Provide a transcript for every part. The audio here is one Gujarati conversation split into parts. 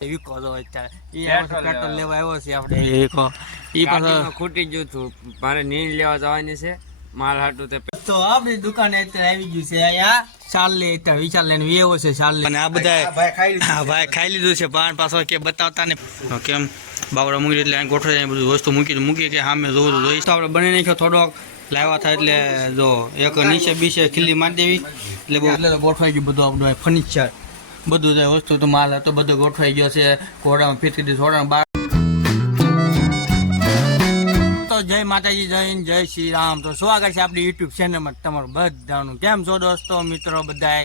વીકો તો અત્યારે પેટ્રોલ લેવા આવ્યો છે આપણે ઈ પાછો ખૂટી ગયું હતું મારે નીંદ લેવા જવાની છે માલ હાટું તો આપણી દુકાને અત્યારે આવી ગયું છે અહીંયા ચાલે અત્યારે વિચાર લઈને એવો છે ચાલે અને આ બધા ભાઈ ખાઈ લીધું છે પાન પાછો કે બતાવતા ને કેમ બાવડા મૂકી એટલે ગોઠવે બધું વસ્તુ મૂકી કે સામે જોવું તો જોઈશ તો આપણે બની નાખ્યો થોડોક લાવ્યા થાય એટલે જો એક નીચે બીચે ખીલ્લી મારી દેવી એટલે ગોઠવાઈ ગયું બધું આપણું ફર્નિચર બધું જે વસ્તુ તો માલ હતો બધો ગોઠવાઈ ગયો છે ઘોડામાં ફીરકી દીધું ઘોડામાં બાર તો જય માતાજી જય હિન્દ જય શ્રી રામ તો સ્વાગત છે આપણી યુટ્યુબ ચેનલમાં તમારું બધાનું કેમ છો દોસ્તો મિત્રો બધા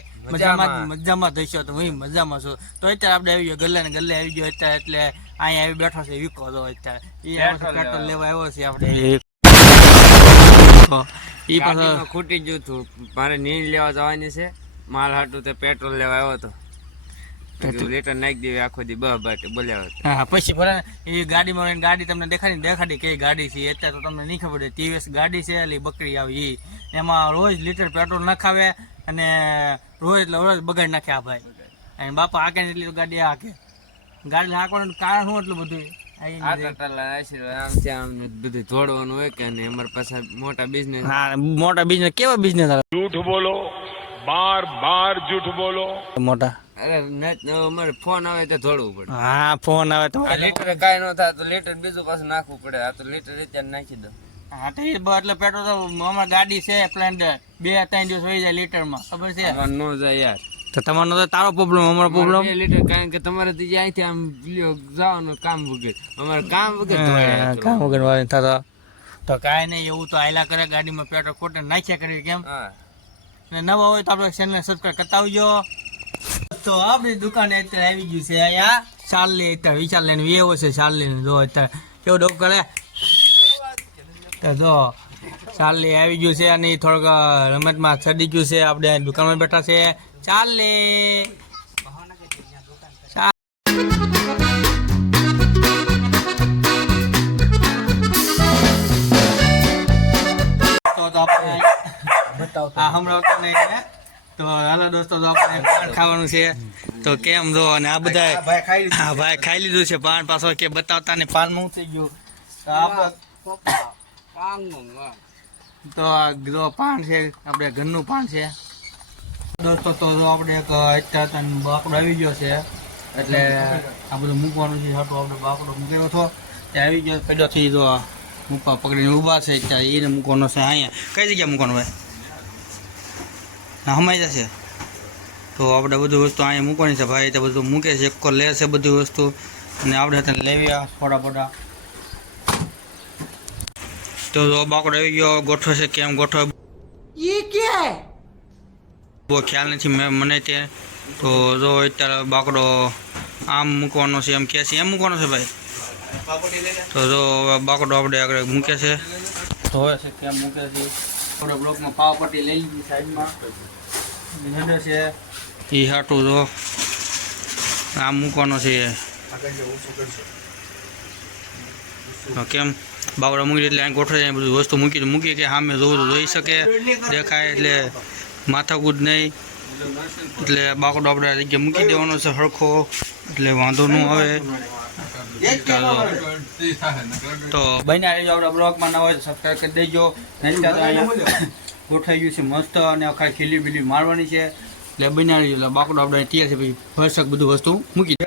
મજામાં થશો તો હું મજામાં છું તો અત્યારે આપણે આવી ગયો ગલ્લે ને ગલ્લે આવી ગયો અત્યારે એટલે અહીંયા આવી બેઠો છે વીકો તો અત્યારે પેટ્રોલ લેવા આવ્યો છે આપણે ઈ પાછો ખૂટી ગયું હતું મારે નીંદ લેવા જવાની છે માલ હાટું તે પેટ્રોલ લેવા આવ્યો હતો લીટર નાખી દેવી આખો દી બાટે બોલ્યા હા પછી ભલે એ ગાડીમાં ગાડી તમને દેખાડી કઈ ગાડી છે અત્યારે તો તમને નહીં ખબર ટીવીએસ ગાડી છે એટલે બકરી આવી એમાં રોજ લીટર પેટ્રોલ નખાવે અને રોજ બગાડી નાખે આ ભાઈ અને બાપા હાકે એટલી ગાડી હાકે ગાડી હાંકવાનું કારણ શું એટલું બધું બધું જોડવાનું હોય કે અમારે પાસે મોટા બિઝનેસ મોટા બિઝનેસ કેવા બિઝનેસ झूठ बोलो बार झूठ बोलो મોટા અરે અમારે ફોન આવે તો જોડવું પડે હા ફોન આવે તો લીટર કાંઈ ન થાય તો લીટર બીજું પાછું નાખવું પડે આ તો લીટર અત્યારે નાખી દો હા તો એટલે પેટ્રોલ તો અમારી ગાડી છે સ્પ્લેન્ડર 2-3 દિવસ વહી જાય લીટરમાં ખબર છે ન જાય યાર તો તમારો તો તારો પ્રોબ્લેમ અમારો પ્રોબ્લેમ 2 લીટર કારણ કે તમારે ત્રીજી અહીંથી આમ જવાનું કામ વગર અમારે કામ વગર કામ વગર વાળી થતા તો કાંઈ નહીં એવું તો આયલા કરે ગાડીમાં પેટ્રોલ ખોટે નાખ્યા કરીએ કેમ ને નવા હોય તો આપણે ચેનલ સબસ્ક્રાઈબ કરતા આવજો તો આપણી દુકાને અત્યારે આવી ગયું છે અહીંયા ચાલે અત્યારે વિચાર લઈને એવો છે ચાલે જો અત્યારે કેવો ડોક કરે જો ચાલે આવી ગયું છે અને થોડોક રમતમાં ચડી ગયું છે આપણે દુકાનમાં બેઠા છે ચાલે તો હાલો દોસ્તો તો આપણે પાન ખાવાનું છે તો કેમ જો અને આ બધા હા ભાઈ ખાઈ લીધું છે પાન પાછો કે બતાવતા ને પાન નું થઈ ગયું તો જો પાન છે આપણે ઘરનું પાન છે દોસ્તો તો જો આપણે એક અત્યારે બાકડો આવી ગયો છે એટલે આ બધું મૂકવાનું છે હાટું આપણે બાકડો મૂકેલો હતો તે આવી ગયો પડ્યો થઈ જો મૂકવા પકડીને ઊભા છે અત્યારે એને મૂકવાનો છે અહીંયા કઈ જગ્યાએ મૂકવાનો ભાઈ ના હમાઈ જશે તો આપણે બધું વસ્તુ અહીંયા મૂકવાની છે ભાઈ તો બધું મૂકે છે એક લે છે બધી વસ્તુ અને આપણે ત્યાં લેવી થોડા તો બાકડો આવી ગયો ગોઠવે છે કેમ ગોઠવે બહુ ખ્યાલ નથી મને તે તો જો અત્યારે બાકડો આમ મૂકવાનો છે એમ કહે છે એમ મૂકવાનો છે ભાઈ તો જો બાકડો આપણે આગળ મૂકે છે ધોવે છે કેમ મૂકે છે આપણે બ્લોકમાં પાવપટ્ટી લઈ લીધી સાઈડમાં છે એ હાટું જો આમ મૂકવાનો છે કેમ બાવડા મૂકી એટલે ગોઠવે જાય બધું વસ્તુ મૂકી કે સામે જોવું તો જોઈ શકે દેખાય એટલે માથાકૂટ નહીં એટલે બાકડો આપણે જગ્યાએ મૂકી દેવાનો છે સરખો એટલે વાંધો ન આવે તો બન્યા રહેજો આપણા બ્લોગમાં ના હોય તો સબસ્ક્રાઈબ કરી દેજો ગોઠવાઈ ગયું છે મસ્ત અને આખા ખીલી બીલી મારવાની છે એટલે બન્યા રહેજો એટલે બાકડો આપણે તૈયાર છે પછી ફરસક બધું વસ્તુ મૂકી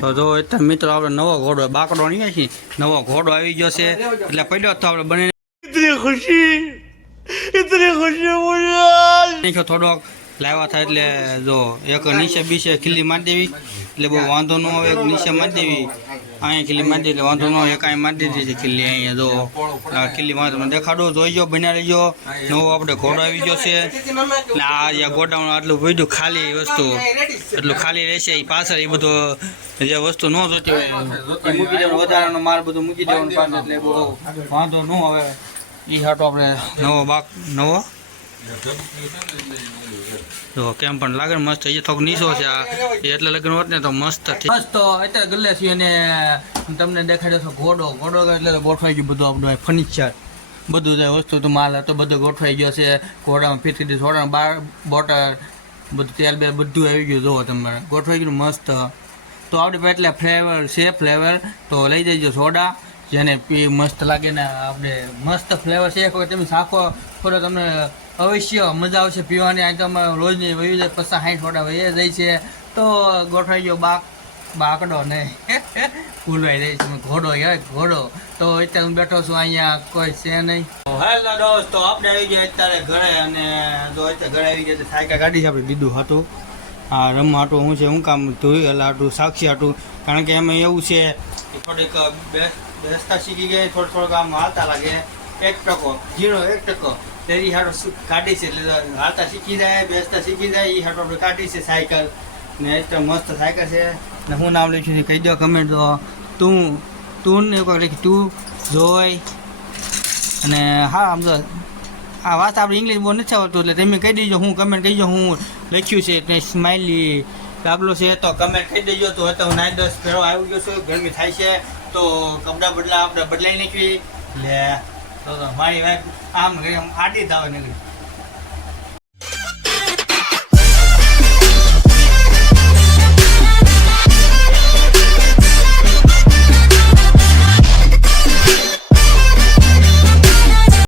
તો જો એટલે મિત્રો આપણે નવો ઘોડો બાકડો નહીં છે નવો ઘોડો આવી ગયો છે એટલે પહેલો તો આપણે બની થોડોક લાવ્યા થાય એટલે જો એક નીચે બીચે ખીલી મારી દેવી એટલે બહુ વાંધો ન આવે એક નીચે મારી દેવી અહીંયા ખીલી મારી દે એટલે વાંધો ન આવે એક અહીં મારી દીધી છે ખીલી અહીંયા જો ખીલી મારી તમને દેખાડો જોઈજો બન્યા રહીજો નવો આપણે ઘોડો આવી ગયો છે એટલે આ જે ગોડાઉન આટલું બધું ખાલી વસ્તુ એટલું ખાલી રહેશે એ પાછળ એ બધું જે વસ્તુ ન જોતી હોય એ મૂકી દેવાનું વધારાનો માલ બધું મૂકી દેવાનું પાછળ એટલે બહુ વાંધો ન આવે એ હાટો આપણે નવો તો કેમ પણ લાગે મસ્ત એ થોડુંક નીચો છે આ એટલે લગ્ન હોત ને તો મસ્ત મસ્ત અત્યારે ગલ્લે છીએ અને તમને દેખાડ્યો છો ઘોડો એટલે ગોઠવાઈ ગયું બધું આપણું ફર્નિચર બધું જે વસ્તુ તો માલ હતો બધો ગોઠવાઈ ગયો છે ઘોડામાં ફીરકી દીધી ઘોડામાં બોટલ બધું તેલ બેલ બધું આવી ગયું જુઓ તમારે ગોઠવાઈ ગયું મસ્ત. તો આપણી પાસે એટલે ફ્લેવર છે ફ્લેવર તો લઈ જજો સોડા જેને પી મસ્ત લાગે ને આપણે મસ્ત ફ્લેવર છે. એક વખત તમે શાખો થોડો તમને અવશ્ય મજા આવશે પીવાની. આ તો અમારે રોજની વહી જાય 50-60 સોડા વહી જાય છે. તો ગોઠવાઈ ગયો બાકડો ને ભૂલવાઈ જાય છે ઘોડો યાર ઘોડો. તો અત્યારે હું બેઠો છું અહીંયા કોઈ છે નહીં. હેલો દોસ્તો આપણે આવી ગયા અત્યારે ઘરે અને તો અત્યારે ઘરે આવી ગયા સાયકલ ગાડી છે આપણે દીધું હતું આ રમવા હાટું હું છે હું કામ ધોઈ એટલે હાટું સાક્ષી હાટું. કારણ કે એમાં એવું છે કે થોડીક બેસતા શીખી ગયા થોડુંક આમ હાલતા લાગે 1% 0.1% તેની હાટું કાઢી છે એટલે હાલતા શીખી જાય બેસતા શીખી જાય એ હાટું આપણે કાઢી છે સાયકલ ને એટલે મસ્ત સાયકલ છે. ને હું નામ લઈશું કહી દો કમેન્ટ દો તું ને કોઈ લખી તું જોઈ. અને હા આમ તો આ વાત આપણે ઇંગ્લિશ બહુ નથી આવડતું એટલે તમે કહી દેજો હું કમેન્ટ કહીજો હું લખ્યું છે એટલે સ્માઇલી કાગલો છે તો કમેન્ટ કહી દેજો. તો હું 9-10 ફેરો આવી ગયો છું ગરમી થાય છે તો કપડાં આપણે બદલાઈ નાખવી એટલે તો મારી વાત આમ આડી જ આવે નીકળી